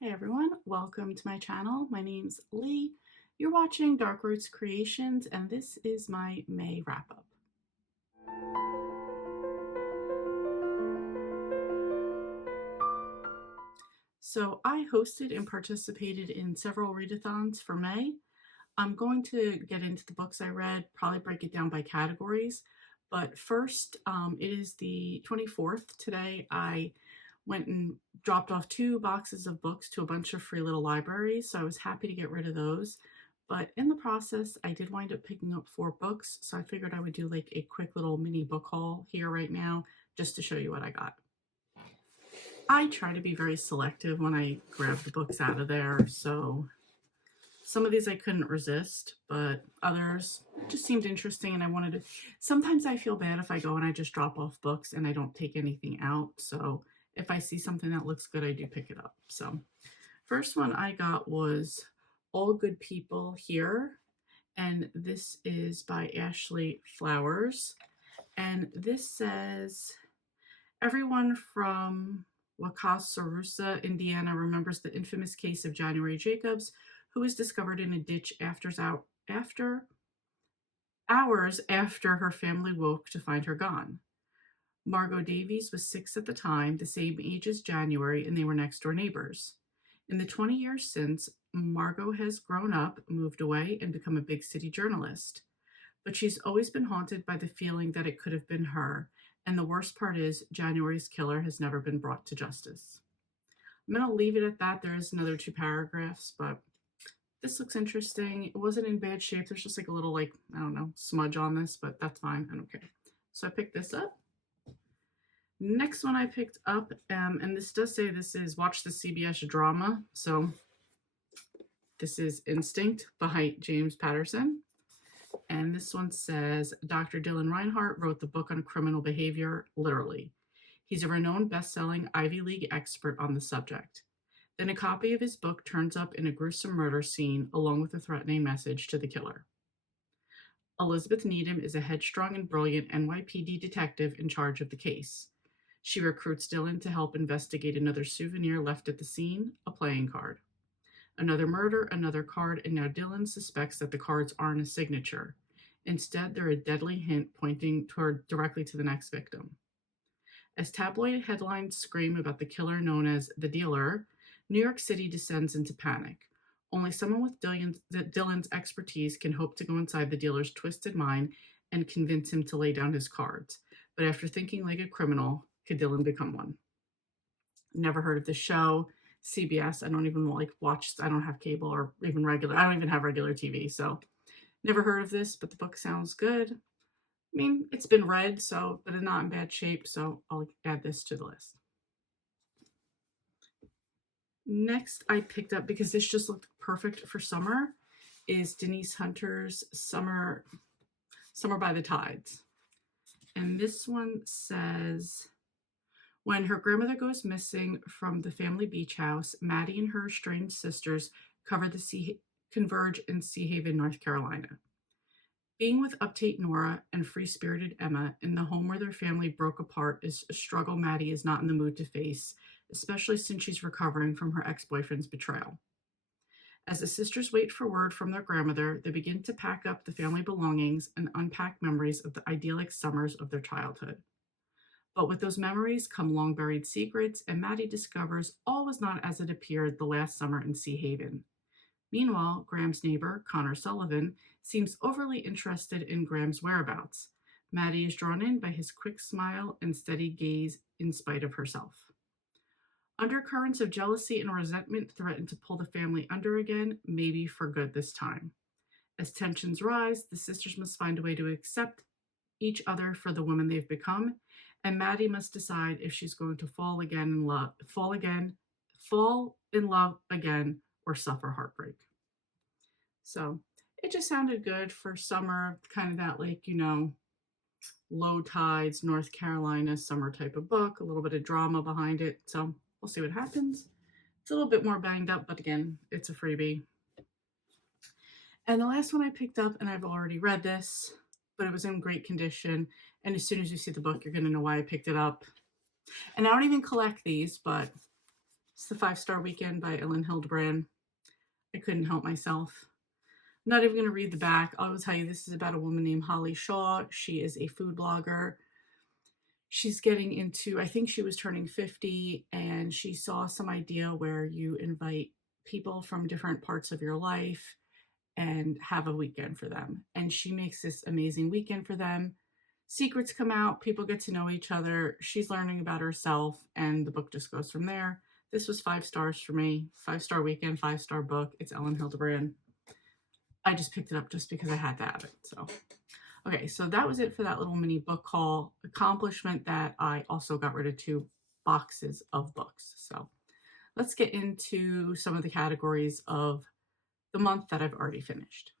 Hey everyone, welcome to my channel. My name's Lee. You're watching Dark Roots Creations, and this is my May wrap-up. So I hosted and participated in several readathons for May. I'm going to get into the books I read, probably break it down by categories. But first, it is the 24th. Today I went and dropped off 2 boxes of books to a bunch of free little libraries, so I was happy to get rid of those. But in the process, I did wind up picking up 4 books, so I figured I would do like a quick little mini book haul here right now, just to show you what I got. I try to be very selective when I grab the books out of there, so some of these I couldn't resist, but others just seemed interesting and I wanted to. Sometimes I feel bad if I go and I just drop off books and I don't take anything out, so if I see something that looks good, I do pick it up. So first one I got was All Good People Here, and this is by Ashley Flowers, and this says, everyone from Wakasarusa, Indiana remembers the infamous case of January Jacobs, who was discovered in a ditch hours after her family woke to find her gone. Margot Davies was 6 at the time, the same age as January, and they were next door neighbors. In the 20 years since, Margot has grown up, moved away, and become a big city journalist. But she's always been haunted by the feeling that it could have been her, and the worst part is January's killer has never been brought to justice. I'm going to leave it at that. There is another 2 paragraphs, but this looks interesting. It wasn't in bad shape. There's just like a little, I don't know, smudge on this, but that's fine. I don't care. So I picked this up. Next one I picked up, and this does say this is watch the CBS drama. So this is Instinct by James Patterson. And this one says, Dr. Dylan Reinhardt wrote the book on criminal behavior, literally. He's a renowned best-selling Ivy League expert on the subject. Then a copy of his book turns up in a gruesome murder scene along with a threatening message to the killer. Elizabeth Needham is a headstrong and brilliant NYPD detective in charge of the case. She recruits Dylan to help investigate another souvenir left at the scene, a playing card. Another murder, another card, and now Dylan suspects that the cards aren't a signature. Instead, they're a deadly hint pointing directly to the next victim. As tabloid headlines scream about the killer known as the dealer, New York City descends into panic. Only someone with Dylan's expertise can hope to go inside the dealer's twisted mind and convince him to lay down his cards. But after thinking like a criminal, could Dylan become one? Never heard of the show. CBS, I don't even watch, I don't have cable or even regular, I don't even have regular TV, so never heard of this, but the book sounds good. I mean, it's been read, so, but it's not in bad shape, so I'll add this to the list. Next I picked up, because this just looked perfect for summer, is Denise Hunter's Summer by the Tides. And this one says, when her grandmother goes missing from the family beach house, Maddie and her estranged sisters converge in Sea Haven, North Carolina. Being with uptight Nora and free-spirited Emma in the home where their family broke apart is a struggle Maddie is not in the mood to face, especially since she's recovering from her ex-boyfriend's betrayal. As the sisters wait for word from their grandmother, they begin to pack up the family belongings and unpack memories of the idyllic summers of their childhood. But with those memories come long-buried secrets, and Maddie discovers all was not as it appeared the last summer in Sea Haven. Meanwhile, Graham's neighbor, Connor Sullivan, seems overly interested in Graham's whereabouts. Maddie is drawn in by his quick smile and steady gaze in spite of herself. Undercurrents of jealousy and resentment threaten to pull the family under again, maybe for good this time. As tensions rise, the sisters must find a way to accept each other for the women they've become, and Maddie must decide if she's going to fall in love again, or suffer heartbreak. So it just sounded good for summer, kind of that low tides, North Carolina summer type of book, a little bit of drama behind it. So we'll see what happens. It's a little bit more banged up, but again, it's a freebie. And the last one I picked up, and I've already read this, but it was in great condition. And as soon as you see the book, you're going to know why I picked it up. And I don't even collect these, but It's The 5-Star Weekend by Ellen Hildebrand. I couldn't help myself. I'm not even going to read the back. I will tell you this is about a woman named Holly Shaw. She is a food blogger. She's getting into, I think she was turning 50, and she saw some idea where you invite people from different parts of your life and have a weekend for them. And she makes this amazing weekend for them. Secrets come out, people get to know each other. She's learning about herself, and the book just goes from there. This was 5 stars for me. 5-star weekend, 5-star book. It's Ellen Hildebrand. I just picked it up just because I had to have it. So, okay, so that was it for that little mini book haul. Accomplishment that I also got rid of 2 boxes of books. So let's get into some of the categories of the month that I've already finished.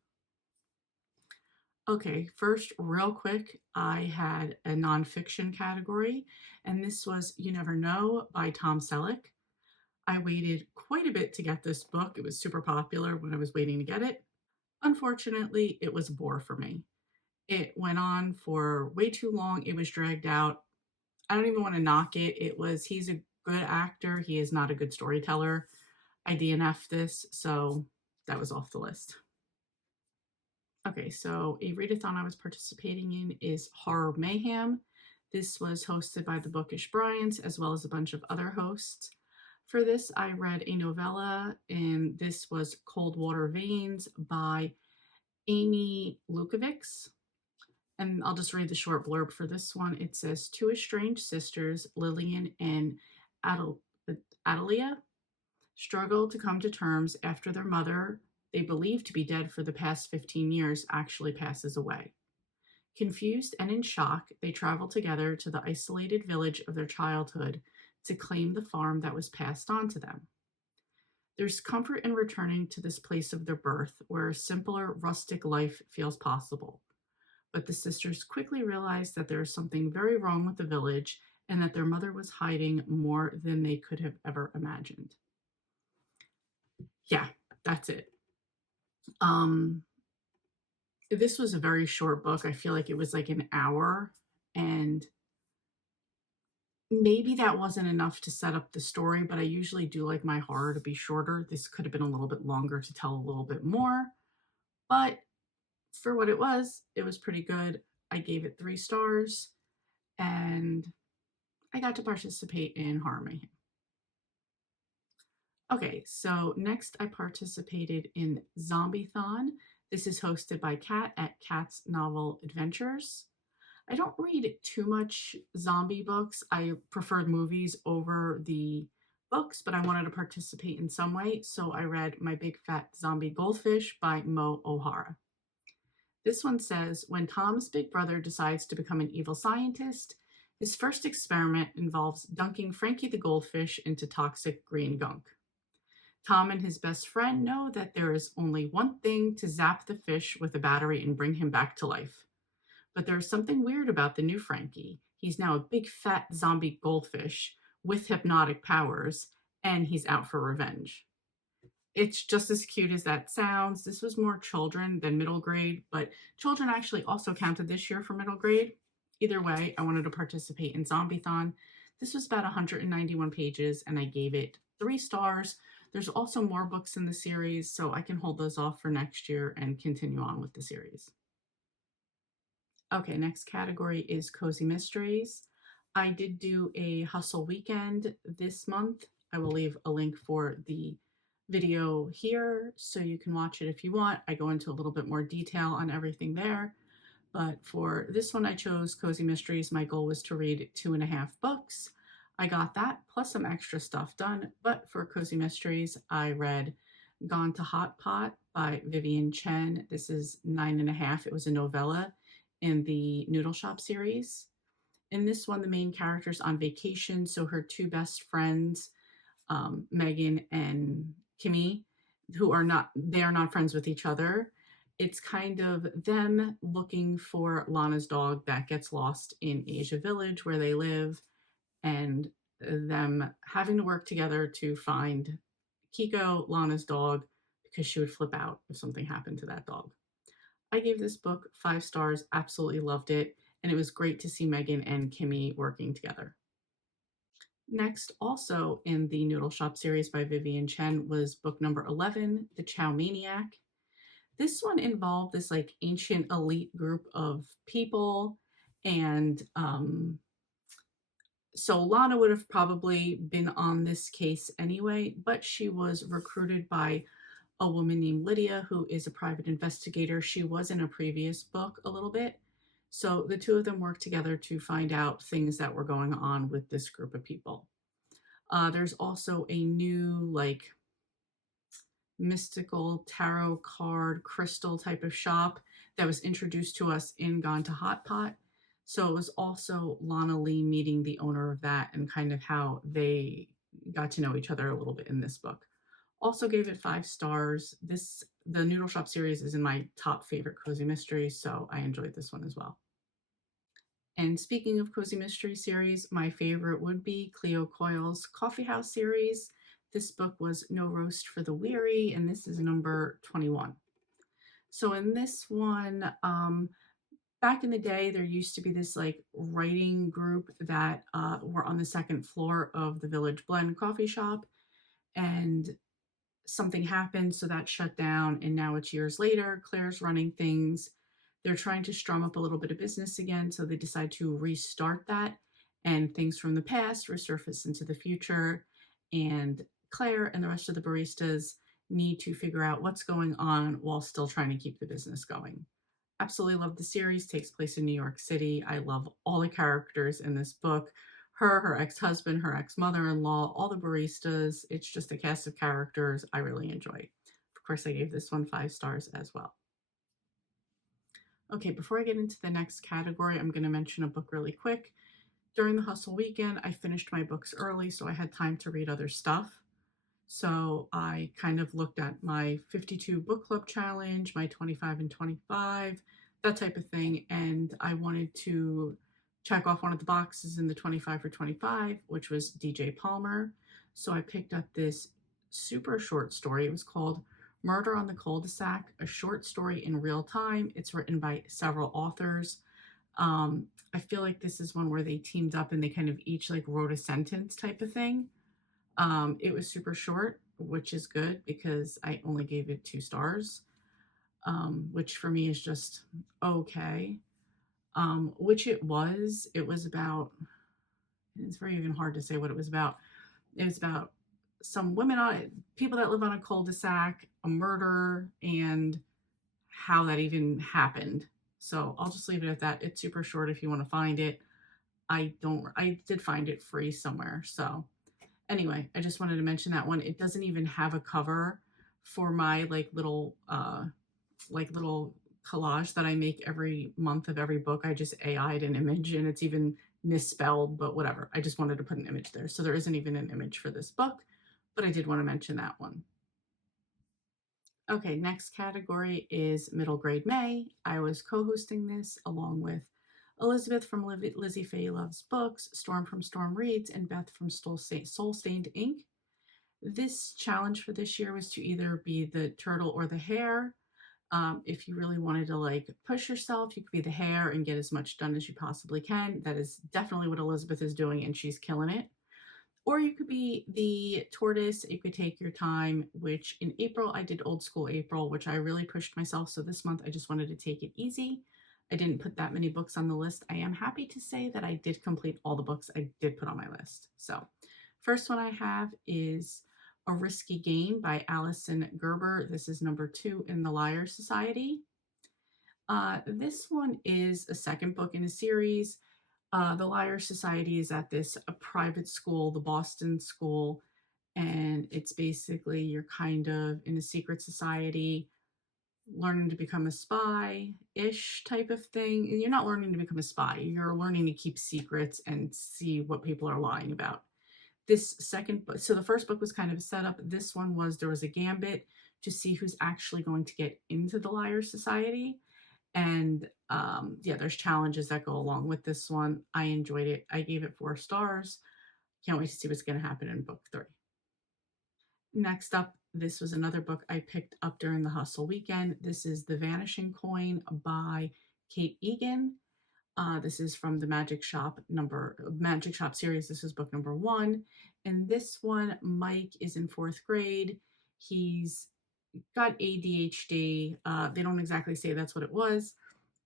Okay, first, real quick, I had a nonfiction category, and this was You Never Know by Tom Selleck. I waited quite a bit to get this book. It was super popular when I was waiting to get it. Unfortunately, it was a bore for me. It went on for way too long. It was dragged out. I don't even want to knock it. He's a good actor. He is not a good storyteller. I DNF'd this, so that was off the list. Okay, so a readathon I was participating in is Horror Mayhem. This was hosted by the Bookish Bryants as well as a bunch of other hosts. For this, I read a novella, and this was Cold Water Veins by Amy Lukovics. And I'll just read the short blurb for this one. It says, 2 estranged sisters, Lillian and Adelia, struggle to come to terms after their mother, they believe to be dead for the past 15 years, actually passes away. Confused and in shock, they travel together to the isolated village of their childhood to claim the farm that was passed on to them. There's comfort in returning to this place of their birth, where a simpler, rustic life feels possible. But the sisters quickly realize that there is something very wrong with the village and that their mother was hiding more than they could have ever imagined. Yeah, that's it. This was a very short book. I feel like it was like an hour, and maybe that wasn't enough to set up the story, but I usually do like my horror to be shorter. This could have been a little bit longer to tell a little bit more, but for what it was pretty good. I gave it 3 stars, and I got to participate in Horror Mayhem. Okay, so next I participated in Zombiethon. This is hosted by Kat at Kat's Novel Adventures. I don't read too much zombie books. I preferred movies over the books, but I wanted to participate in some way, so I read My Big Fat Zombie Goldfish by Mo O'Hara. This one says, when Tom's big brother decides to become an evil scientist, his first experiment involves dunking Frankie the goldfish into toxic green gunk. Tom and his best friend know that there is only one thing to zap the fish with a battery and bring him back to life. But there's something weird about the new Frankie. He's now a big fat zombie goldfish with hypnotic powers, and he's out for revenge. It's just as cute as that sounds. This was more children than middle grade, but children actually also counted this year for middle grade. Either way, I wanted to participate in Zombiethon. This was about 191 pages, and I gave it 3 stars. There's also more books in the series, so I can hold those off for next year and continue on with the series. Okay, next category is Cozy Mysteries. I did do a hustle weekend this month. I will leave a link for the video here so you can watch it if you want. I go into a little bit more detail on everything there. But for this one, I chose Cozy Mysteries. My goal was to read 2.5 books. I got that, plus some extra stuff done. But for Cozy Mysteries, I read Gone to Hot Pot by Vivian Chen. This is 9.5. It was a novella in the Noodle Shop series. In this one, the main character's on vacation, so her 2 best friends, Megan and Kimmy, they are not friends with each other. It's kind of them looking for Lana's dog that gets lost in Asia Village where they live, and them having to work together to find Kiko, Lana's dog, because she would flip out if something happened to that dog. I gave this book 5 stars, absolutely loved it, and it was great to see Megan and Kimmy working together. Next, also in the Noodle Shop series by Vivian Chen, was book number 11, The Chow Maniac. This one involved this like ancient elite group of people, and so Lana would have probably been on this case anyway, but she was recruited by a woman named Lydia, who is a private investigator. She was in a previous book a little bit. So the two of them worked together to find out things that were going on with this group of people. There's also a new, like, mystical tarot card crystal type of shop that was introduced to us in Gone to Hot Pot. So it was also Lana Lee meeting the owner of that and kind of how they got to know each other a little bit in this book. Also gave it 5 stars. The Noodle Shop series is in my top favorite cozy mysteries, so I enjoyed this one as well. And speaking of cozy mystery series, my favorite would be Cleo Coyle's Coffee House series. This book was No Roast for the Weary, and this is number 21. So in this one, back in the day, there used to be this like writing group that were on the second floor of the Village Blend coffee shop, and something happened, so that shut down, and now it's years later. Claire's running things. They're trying to strum up a little bit of business again, so they decide to restart that, and things from the past resurface into the future. And Claire and the rest of the baristas need to figure out what's going on while still trying to keep the business going. Absolutely love the series. Takes place in New York City. I love all the characters in this book. Her ex-husband, her ex-mother-in-law, all the baristas. It's just a cast of characters I really enjoy. Of course, I gave this one 5 stars as well. Okay, before I get into the next category, I'm going to mention a book really quick. During the hustle weekend, I finished my books early, so I had time to read other stuff. So I kind of looked at my 52 book club challenge, my 25 and 25, that type of thing. And I wanted to check off one of the boxes in the 25 for 25, which was DJ Palmer. So I picked up this super short story. It was called Murder on the Cul-de-Sac, a short story in real time. It's written by several authors. I feel like this is one where they teamed up and they kind of each like wrote a sentence type of thing. It was super short, which is good because I only gave it 2 stars, which for me is just okay. Which it was. It was about, it's very even hard to say what it was about. It was about some women on it, people that live on a cul-de-sac, a murder, and how that even happened. So I'll just leave it at that. It's super short if you want to find it. I did find it free somewhere. So anyway, I just wanted to mention that one. It doesn't even have a cover for my little collage that I make every month of every book. I just AI'd an image and it's even misspelled, but whatever. I just wanted to put an image there. So there isn't even an image for this book, but I did want to mention that one. Okay, next category is Middle Grade May. I was co-hosting this along with Elizabeth from Lizzie Faye Loves Books, Storm from Storm Reads, and Beth from Soul Stained Ink. This challenge for this year was to either be the turtle or the hare. If you really wanted to push yourself, you could be the hare and get as much done as you possibly can. That is definitely what Elizabeth is doing, and she's killing it. Or you could be the tortoise. You could take your time, which in April, I did Old School April, which I really pushed myself. So this month, I just wanted to take it easy. I didn't put that many books on the list. I am happy to say that I did complete all the books I did put on my list. So first one I have is A Risky Game by Allison Gerber. This is number 2 in the Liar Society. This one is a second book in a series. The Liar Society is at this a private school, the Boston School, and it's basically you're kind of in a secret society learning to become a spy-ish type of thing. And you're not learning to become a spy. You're learning to keep secrets and see what people are lying about. This second book, so the first book was kind of a setup. This one was, there was a gambit to see who's actually going to get into the Liar Society. And yeah, there's challenges that go along with this one. I enjoyed it. I gave it 4 stars. Can't wait to see what's going to happen in book 3. Next up, this was another book I picked up during the hustle weekend. This is The Vanishing Coin by Kate Egan. This is from the Magic Shop series. This is book number 1. And this one, Mike is in 4th grade. He's got ADHD. They don't exactly say that's what it was,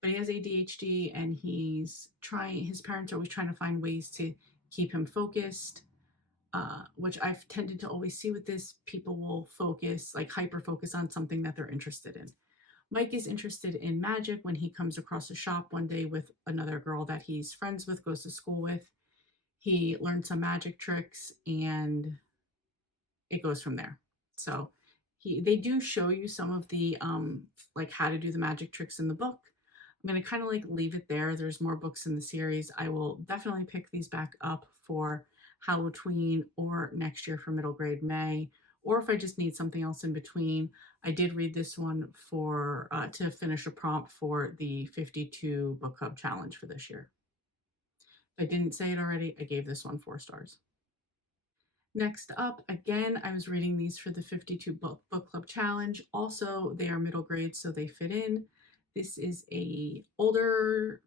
but he has ADHD, and his parents are always trying to find ways to keep him focused, which I've tended to always see with this. People will focus, like hyper focus on something that they're interested in. Mike is interested in magic when he comes across a shop one day with another girl that he's friends with, goes to school with. He learns some magic tricks, and it goes from there. So they do show you some of the like how to do the magic tricks in the book. I'm going to kind of like leave it there. There's more books in the series. I will definitely pick these back up for Halloween or next year for middle grade May, or if I just need something else in between. I did read this one for to finish a prompt for the 52 book club challenge for this year. If I didn't say it already, I gave this one 4 stars. Next up, again, I was reading these for the 52 book club challenge. Also, they are middle grade, so they fit in. This is a older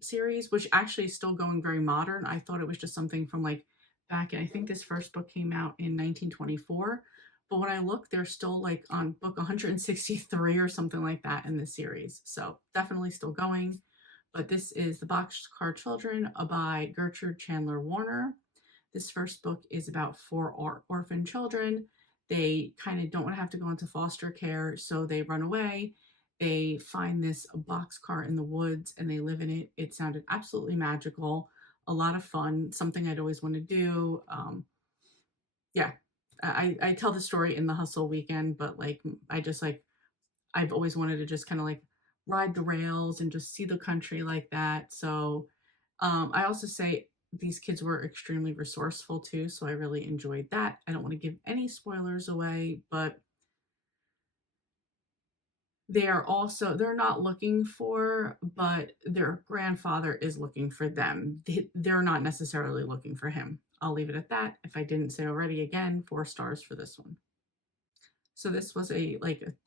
series, which actually is still going very modern. I thought it was just something from like back, I think this first book came out in 1924. But when I look, they're still like on book 163 or something like that in the series. So definitely still going. But this is The Boxcar Children by Gertrude Chandler Warner. This first book is about 4 orphan children. They kind of don't want to have to go into foster care, so they run away. They find this boxcar in the woods and they live in it. It sounded absolutely magical, a lot of fun, something I'd always want to do. Yeah, I tell the story in the Hustle weekend, but like I've always wanted to just kind of like ride the rails and just see the country like that. So I also say these kids were extremely resourceful too, so I really enjoyed that. I don't want to give any spoilers away, but they're not looking for, but their grandfather is looking for them. They're not necessarily looking for him. I'll leave it at that. If I didn't say already, again, 4 stars for this one. So this was a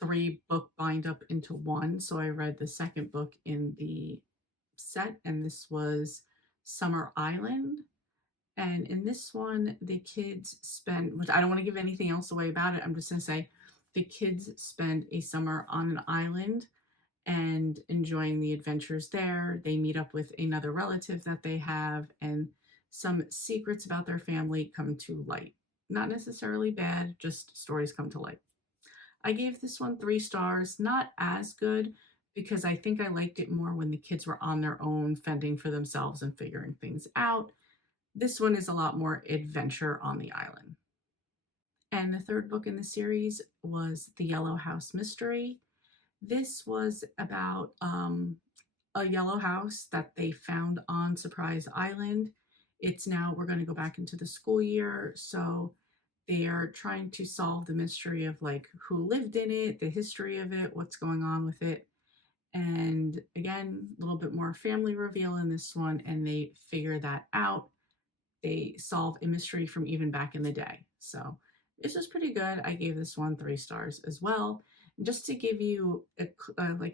3-book bind up into one. So I read the second book in the set, and this was Summer Island. And in this one, the kids spend, which I don't want to give anything else away about it. I'm just going to say the kids spend a summer on an island and enjoying the adventures there. They meet up with another relative that they have, and some secrets about their family come to light. Not necessarily bad, just stories come to light. I gave this one 3 stars, not as good because I think I liked it more when the kids were on their own, fending for themselves and figuring things out. This one is a lot more adventure on the island. And the third book in the series was The Yellow House Mystery. This was about a yellow house that they found on Surprise Island. We're going to go back into the school year, so they are trying to solve the mystery of like who lived in it, the history of it, what's going on with it. And again, a little bit more family reveal in this one, and they figure that out. They solve a mystery from even back in the day. So this was pretty good. I gave this one 3 stars as well. And just to give you a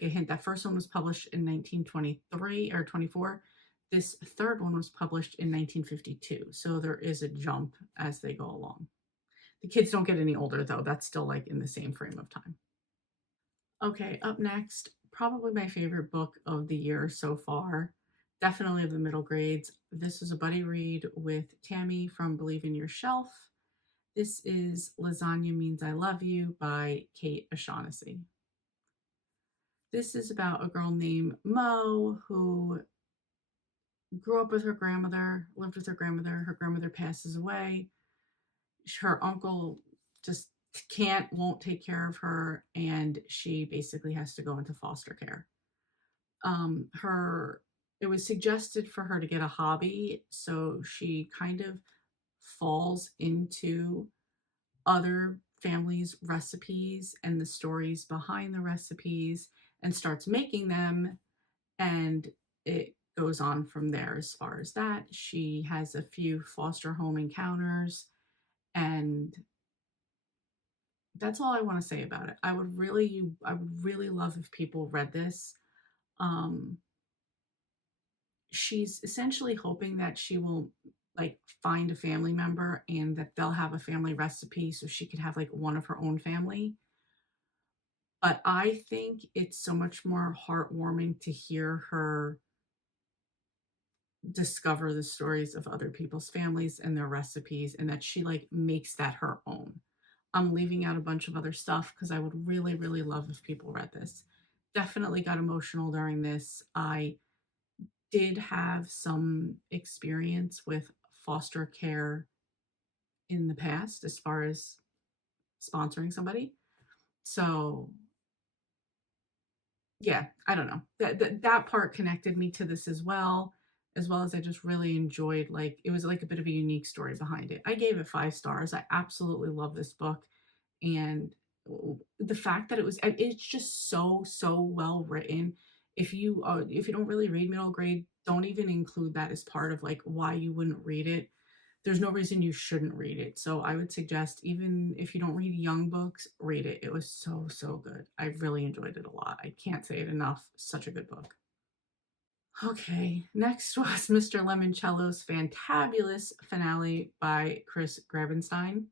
hint, that first one was published in 1923 or 24. This third one was published in 1952. So there is a jump as they go along. The kids don't get any older though. That's still like in the same frame of time. Okay, up next, probably my favorite book of the year so far. Definitely of the middle grades. This is a buddy read with Tammy from Believe in Your Shelf. This is Lasagna Means I Love You by Kate O'Shaughnessy. This is about a girl named Mo who grew up with her grandmother, lived with her grandmother. Her grandmother passes away. Her uncle just won't take care of her, and she basically has to go into foster care. It was suggested for her to get a hobby, so she kind of falls into other families' recipes and the stories behind the recipes and starts making them, and it goes on from there. As far as that, she has a few foster home encounters, and that's all I want to say about it. I would really love if people read this. she's essentially hoping that she will like find a family member and that they'll have a family recipe so she could have like one of her own family. But I think it's so much more heartwarming to hear her discover the stories of other people's families and their recipes and that she like makes that her own. I'm leaving out a bunch of other stuff because I would really, really love if people read this. Definitely got emotional during this. I did have some experience with foster care in the past as far as sponsoring somebody. So yeah, I don't know. That part connected me to this as well as I just really enjoyed like it was like a bit of a unique story behind it. I gave it 5 stars. I absolutely love this book, and the fact that it's just so well written. If you don't really read middle grade, don't even include that as part of like why you wouldn't read it. There's no reason you shouldn't read it. So I would suggest, even if you don't read young books, read it. It was so good. I really enjoyed it a lot. I can't say it enough. Such a good book. Okay, next was Mr. Lemoncello's Fantabulous Finale by Chris Gravenstein.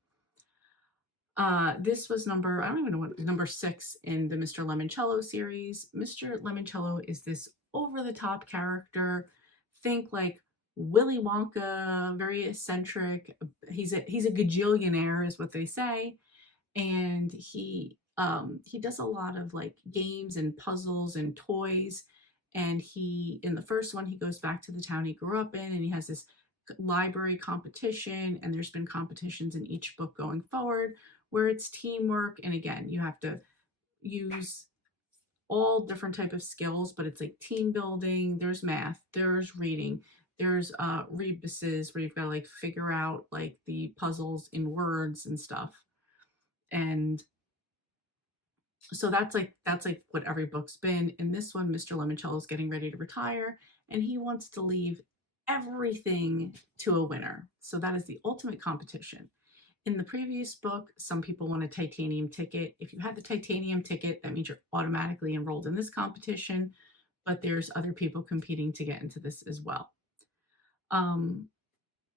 This was I don't even know what, number 6 in the Mr. Lemoncello series. Mr. Lemoncello is this over the top character. Think like Willy Wonka, very eccentric. He's a gajillionaire, is what they say, and he does a lot of like games and puzzles and toys. And he in the first one he goes back to the town he grew up in, and he has this library competition, and there's been competitions in each book going forward where it's teamwork, and again you have to use all different type of skills, but it's like team building. There's math, there's reading, there's rebuses where you've got to like figure out like the puzzles in words and stuff. And so that's like what every book's been. In this one, Mr. Lemoncello is getting ready to retire, and he wants to leave everything to a winner. So that is the ultimate competition. In the previous book, some people want a titanium ticket. If you had the titanium ticket, that means you're automatically enrolled in this competition, but there's other people competing to get into this as well. Um,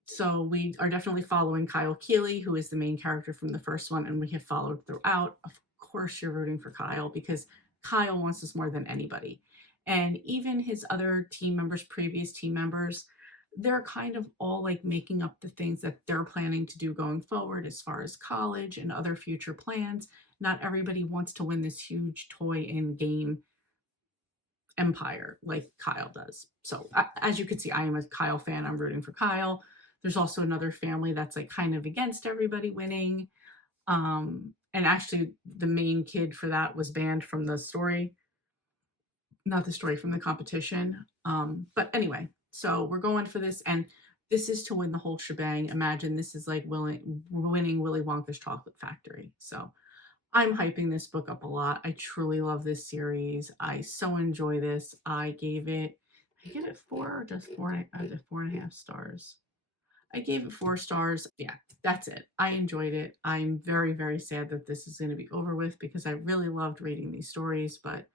so we are definitely following Kyle Keeley, who is the main character from the first one, and we have followed throughout. Of course, you're rooting for Kyle because Kyle wants this more than anybody. And even his other team members, previous team members, they're kind of all like making up the things that they're planning to do going forward as far as college and other future plans. Not everybody wants to win this huge toy and game empire like Kyle does. So as you can see, I am a Kyle fan. I'm rooting for Kyle. There's also another family that's like kind of against everybody winning. And actually the main kid for that was banned from the story, not the story, from the competition. But anyway, so we're going for this, and this is to win the whole shebang. Imagine this is like winning Willy Wonka's chocolate factory. So I'm hyping this book up a lot. I truly love this series. I so enjoy this. I gave it 4 or just 4.5 stars. I gave it 4 stars. Yeah, that's it. I enjoyed it. I'm very, very sad that this is going to be over with because I really loved reading these stories, but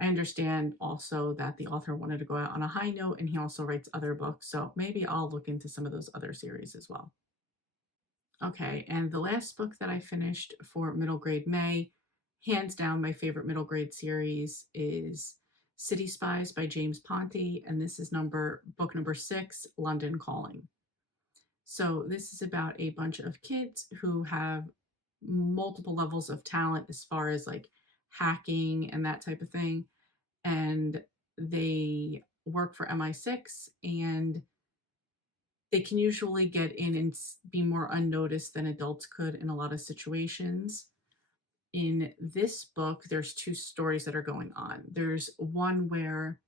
I understand also that the author wanted to go out on a high note, and he also writes other books. So maybe I'll look into some of those other series as well. Okay, and the last book that I finished for middle grade May, hands down my favorite middle grade series, is City Spies by James Ponti, and this is book number 6, London Calling. So this is about a bunch of kids who have multiple levels of talent as far as like hacking and that type of thing, and they work for MI6, and they can usually get in and be more unnoticed than adults could in a lot of situations. In this book, there's 2 stories that are going on. There's one where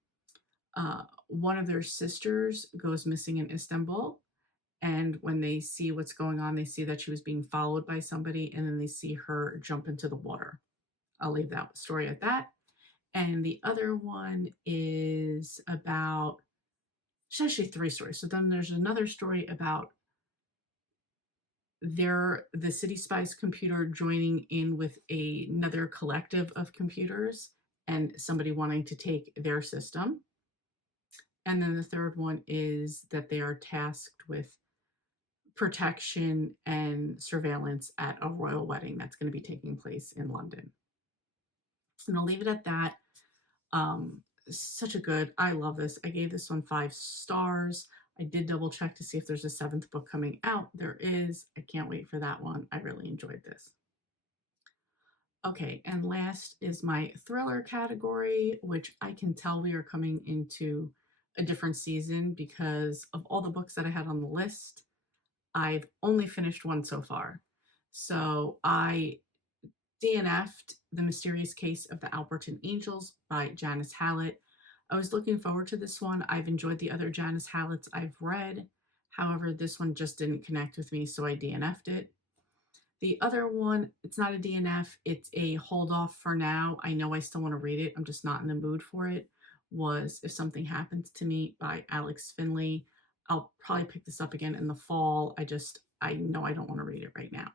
one of their sisters goes missing in Istanbul. And when they see what's going on, they see that she was being followed by somebody, and then they see her jump into the water. I'll leave that story at that. And the other one is about, it's actually 3 stories. So then there's another story about the City Spies computer joining in with another collective of computers and somebody wanting to take their system. And then the third one is that they are tasked with protection and surveillance at a royal wedding that's going to be taking place in London. And I'll leave it at that. Um, Such a good, I love this. I gave this one 5 stars. I did double check to see if there's a 7th book coming out. There is. I can't wait for that one. I really enjoyed this. Okay, and last is my thriller category, which I can tell we are coming into a different season because of all the books that I had on the list. I've only finished one so far. So I DNF'd The Mysterious Case of the Alberton Angels by Janice Hallett. I was looking forward to this one. I've enjoyed the other Janice Halletts I've read. However, this one just didn't connect with me, so I DNF'd it. The other one, it's not a DNF, it's a hold off for now. I know I still want to read it. I'm just not in the mood for it. Was If Something Happens to Me by Alex Finley. I'll probably pick this up again in the fall. I know I don't want to read it right now.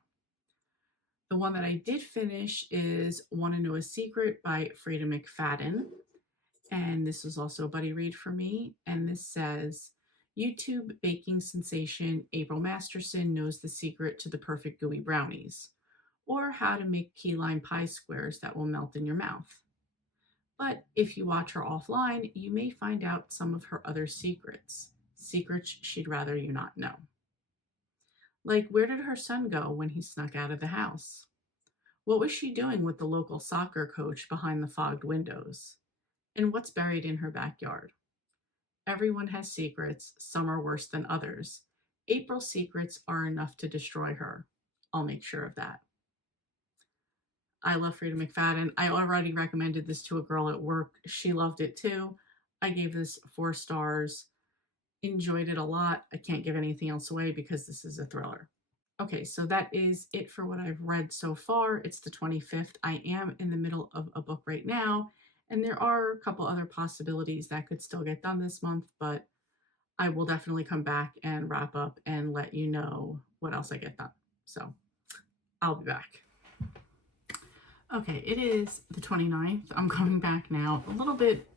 The one that I did finish is Want to Know a Secret by Frida McFadden. And this was also a buddy read for me. And this says, YouTube baking sensation April Masterson knows the secret to the perfect gooey brownies, or how to make key lime pie squares that will melt in your mouth. But if you watch her offline, you may find out some of her other secrets she'd rather you not know. Like, where did her son go when he snuck out of the house? What was she doing with the local soccer coach behind the fogged windows? And what's buried in her backyard? Everyone has secrets, some are worse than others. April's secrets are enough to destroy her. I'll make sure of that. I love Frida McFadden. I already recommended this to a girl at work. She loved it too. I gave this 4 stars. Enjoyed it a lot. I can't give anything else away because this is a thriller. Okay, so that is it for what I've read so far. It's the 25th. I am in the middle of a book right now, and there are a couple other possibilities that could still get done this month, but I will definitely come back and wrap up and let you know what else I get done. So I'll be back. Okay, it is the 29th. I'm coming back now. A little bit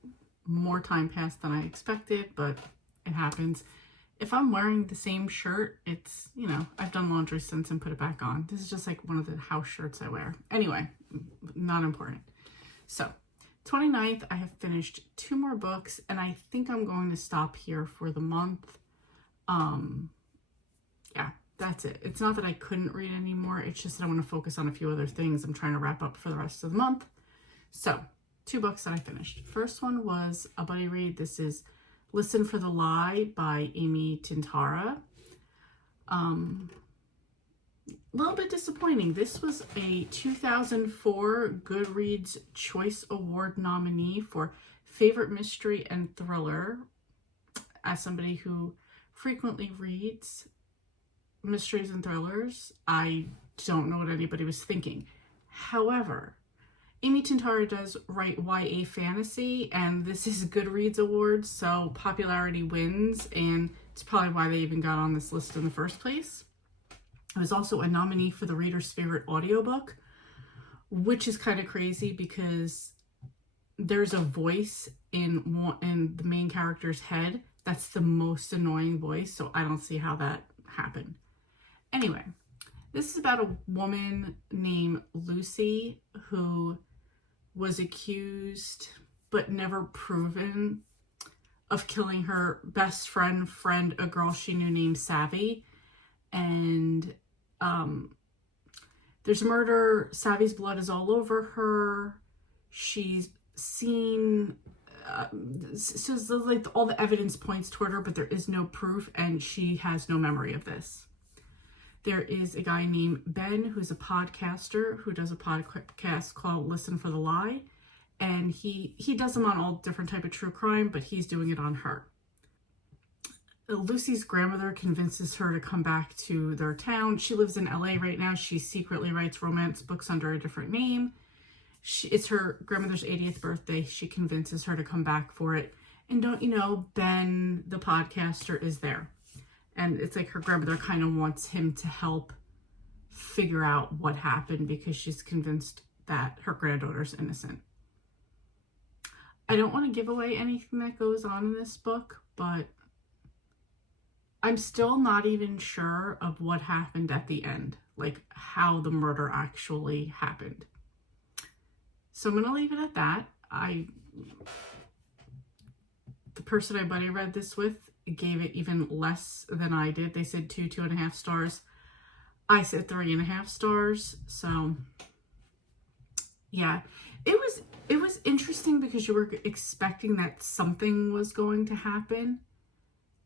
more time passed than I expected, but it happens. If I'm wearing the same shirt, it's, I've done laundry since and put it back on. This is just like one of the house shirts I wear. Anyway, not important. So 29th, I have finished 2 more books, and I think I'm going to stop here for the month. Yeah, that's it. It's not that I couldn't read anymore. It's just that I want to focus on a few other things I'm trying to wrap up for the rest of the month. So 2 books that I finished. First one was a buddy read. This is Listen for the Lie by Amy Tintara. A little bit disappointing. This was a 2004 Goodreads Choice Award nominee for Favorite Mystery and Thriller. As somebody who frequently reads mysteries and thrillers, I don't know what anybody was thinking. However, Amy Tintara does write YA fantasy, and this is Goodreads Awards, so popularity wins, and it's probably why they even got on this list in the first place. It was also a nominee for the Reader's Favorite Audiobook, which is kind of crazy because there's a voice in the main character's head that's the most annoying voice, so I don't see how that happened. Anyway, this is about a woman named Lucy who was accused but never proven of killing her best friend, a girl she knew named Savvy. And there's murder. Savvy's blood is all over her. She's seen, so like all the evidence points toward her, but there is no proof, and she has no memory of this. There is a guy named Ben who's a podcaster who does a podcast called Listen for the Lie. And he does them on all different type of true crime, but he's doing it on her. Lucy's grandmother convinces her to come back to their town. She lives in LA right now. She secretly writes romance books under a different name. It's her grandmother's 80th birthday. She convinces her to come back for it. And don't you know, Ben, the podcaster, is there. And it's like her grandmother kind of wants him to help figure out what happened because she's convinced that her granddaughter's innocent. I don't want to give away anything that goes on in this book, but I'm still not even sure of what happened at the end, like how the murder actually happened. So I'm going to leave it at that. The person I buddy read this with gave it even less than I did. They said 2.5 stars. I said 3.5 stars. So yeah, it was interesting because you were expecting that something was going to happen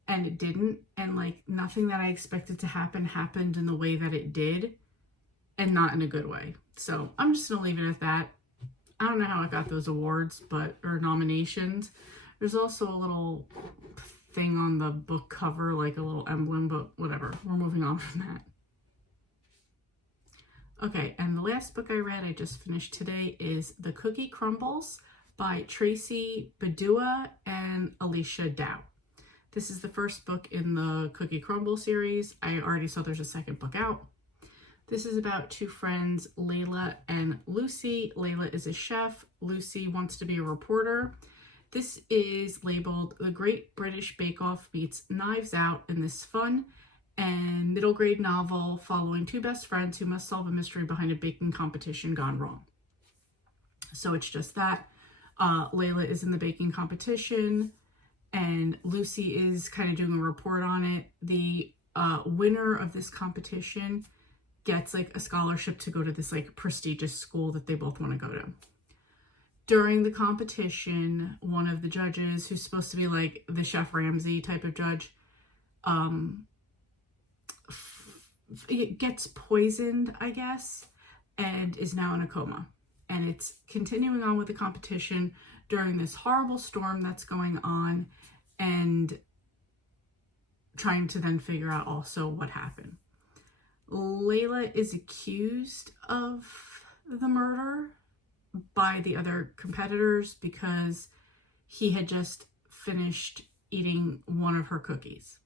and it didn't. And like nothing that I expected to happen happened in the way that it did, and not in a good way. So I'm just gonna leave it at that. I don't know how I got those awards, or nominations. There's also a little thing on the book cover, like a little emblem, but whatever. We're moving on from that. Okay, and the last book I read, I just finished today, is The Cookie Crumbles by Tracy Badua and Alicia Dow. This is the first book in the Cookie Crumble series. I already saw there's a second book out. This is about two friends, Layla and Lucy. Layla is a chef. Lucy wants to be a reporter. This is labeled The Great British Bake Off meets Knives Out in this fun and middle grade novel following two best friends who must solve a mystery behind a baking competition gone wrong. So it's just that. Layla is in the baking competition and Lucy is kind of doing a report on it. The winner of this competition gets like a scholarship to go to this like prestigious school that they both want to go to. During the competition, one of the judges, who's supposed to be like the Chef Ramsay type of judge, gets poisoned, I guess, and is now in a coma. And it's continuing on with the competition during this horrible storm that's going on and trying to then figure out also what happened. Layla is accused of the murder by the other competitors because he had just finished eating one of her cookies.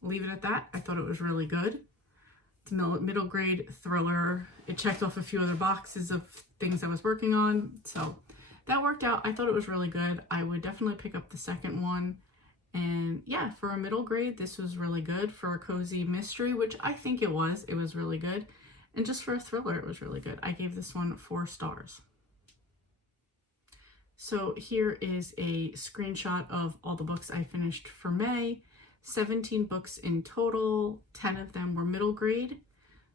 Leave it at that. I thought it was really good. It's a middle grade thriller. It checked off a few other boxes of things I was working on, so that worked out. I thought it was really good. I would definitely pick up the second one. And yeah, for a middle grade, this was really good. For a cozy mystery, which I think it was really good. And just for a thriller, it was really good. I gave this one 4 stars. So here is a screenshot of all the books I finished for May. 17 books in total, 10 of them were middle grade.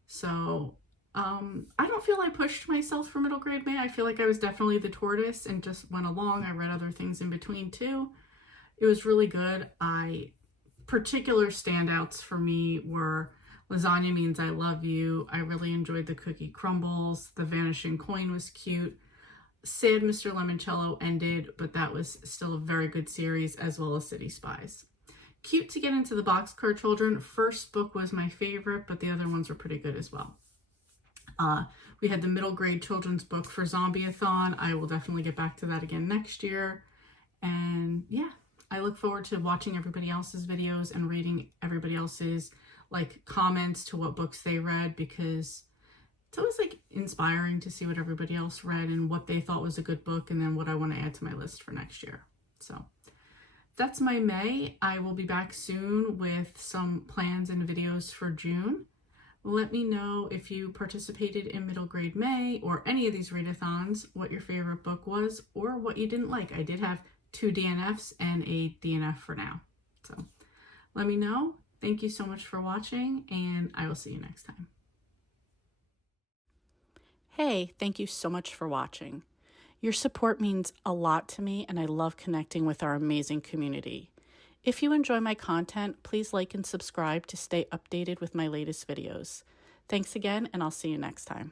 So I don't feel I pushed myself for middle grade May. I feel like I was definitely the tortoise and just went along. I read other things in between too. It was really good. Particular standouts for me were Lasagna Means I Love You. I really enjoyed The Cookie Crumbles. The Vanishing Coin was cute. Sad Mr. Lemoncello ended, but that was still a very good series, as well as City Spies. Cute to get into the Boxcar Children. First book was my favorite, but the other ones were pretty good as well. We had the middle grade children's book for Zombiethon. I will definitely get back to that again next year. And yeah, I look forward to watching everybody else's videos and reading everybody else's like comments to what books they read, because it's always like inspiring to see what everybody else read and what they thought was a good book and then what I want to add to my list for next year. So that's my May. I will be back soon with some plans and videos for June. Let me know if you participated in middle grade May or any of these readathons, what your favorite book was or what you didn't like. I did have 2 DNFs and a DNF for now. So let me know. Thank you so much for watching, and I will see you next time. Hey, thank you so much for watching. Your support means a lot to me, and I love connecting with our amazing community. If you enjoy my content, please like and subscribe to stay updated with my latest videos. Thanks again, and I'll see you next time.